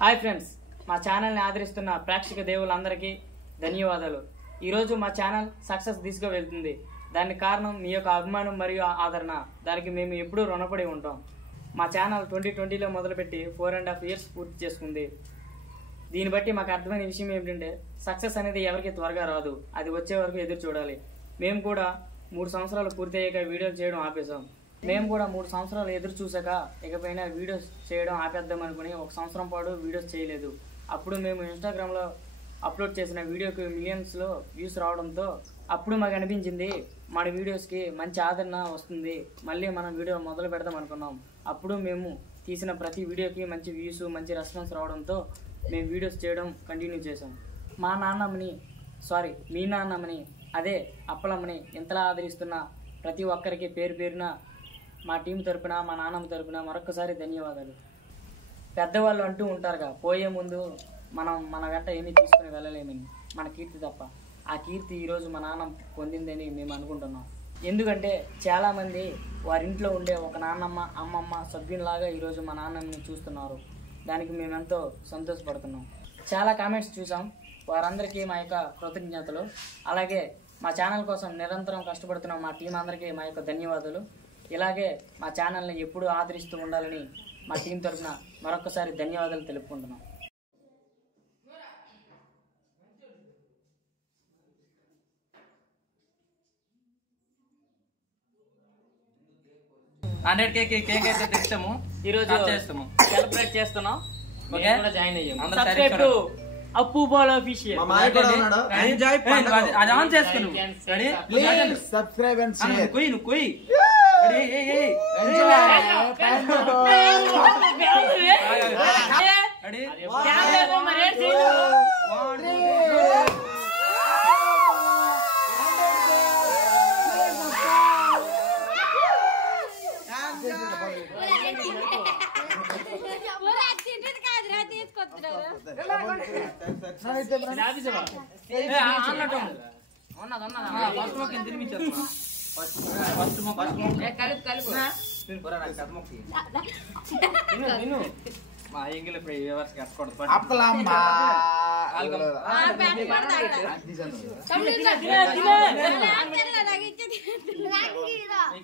Hi friends, మా ఛానల్ని ఆదరిస్తున్న ప్రేక్షక దేవులందరికీ ధన్యవాదాలు. ఈరోజు మా ఛానల్ సక్సెస్ దిశగా వెళ్తుంది. దానికి కారణం మీ యొక్క అభిమానం మరియు ఆదరణ. దానికి మేము ఎప్పుడూ రుణపడి ఉంటాం. మా ఛానల్ 2020లో మొదలుపెట్టి 4.5 years పూర్తి చేసుకుంది. దీన్ని బట్టి మాకు అర్థమైన విషయం ఏమిటంటే సక్సెస్ అనేది ఎవరికి త్వరగా రాదు, అది వచ్చే వరకు ఎదురు చూడాలి. మేము కూడా 3 సంవత్సరాలు పూర్తి అయ్యాక వీడియోలు చేయడం ఆపేసాం. మేము కూడా 3 సంవత్సరాలు ఎదురు చూసాక ఇకపైన వీడియోస్ చేయడం ఆపేద్దాం అనుకుని 1 సంవత్సరం పాటు వీడియోస్ చేయలేదు. అప్పుడు మేము ఇన్స్టాగ్రామ్లో అప్లోడ్ చేసిన వీడియోకి మిలియన్స్లో వ్యూస్ రావడంతో అప్పుడు మాకు అనిపించింది మన వీడియోస్కి మంచి ఆదరణ వస్తుంది, మళ్ళీ మనం వీడియో మొదలు పెడదాం అనుకున్నాం. అప్పుడు మేము తీసిన ప్రతి వీడియోకి మంచి వ్యూస్, మంచి రెస్పాన్స్ రావడంతో మేము వీడియోస్ చేయడం కంటిన్యూ చేసాం. మీ నాన్నమ్మని అదే అప్పలమ్మని ఇంతలా ఆదరిస్తున్న ప్రతి ఒక్కరికి పేరు పేరున మా టీం తరపున, మా నాన్నమ్మ తరపున మరొకసారి ధన్యవాదాలు. పెద్దవాళ్ళు అంటూ ఉంటారుగా, పోయే ముందు మనం మన వెంట ఏమీ తీసుకుని వెళ్ళలేమని, మన కీర్తి తప్ప. ఆ కీర్తి ఈరోజు మా నాన్న పొందిందని మేము అనుకుంటున్నాం. ఎందుకంటే చాలామంది వారింట్లో ఉండే ఒక నాన్నమ్మ, అమ్మమ్మ సభ్యునిలాగా ఈరోజు మా నాన్నమ్మని చూస్తున్నారు. దానికి మేమెంతో సంతోషపడుతున్నాం. చాలా కామెంట్స్ చూసాం, వారందరికీ మా యొక్క కృతజ్ఞతలు. అలాగే మా ఛానల్ కోసం నిరంతరం కష్టపడుతున్న మా టీం అందరికీ మా యొక్క ధన్యవాదాలు. ఇలాగే మా ఛానల్ని ఎప్పుడూ ఆదరిస్తూ ఉండాలని మా టీం తరఫున మరొకసారి ధన్యవాదాలు తెలుపుకుంటున్నాం. కేక్ అయితే తెచ్చాము, ఈరోజు సెలబ్రేట్ చేస్తున్నాం. జాయిన్ అయ్యాము. సబ్స్క్రైబ్ టు అప్పు బాల్ ఆఫీషియల్. అది ఆన్ చేసుకున్నావు. Subscribe and share.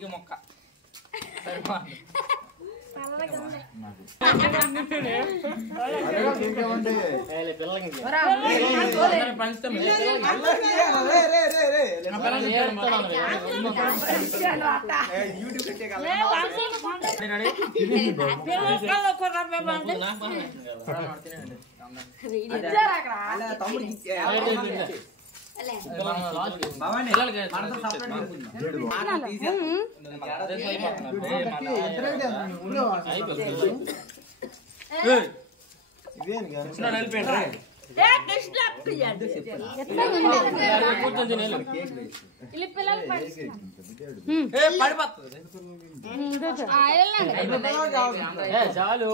నువ్వు మొక్క చాలు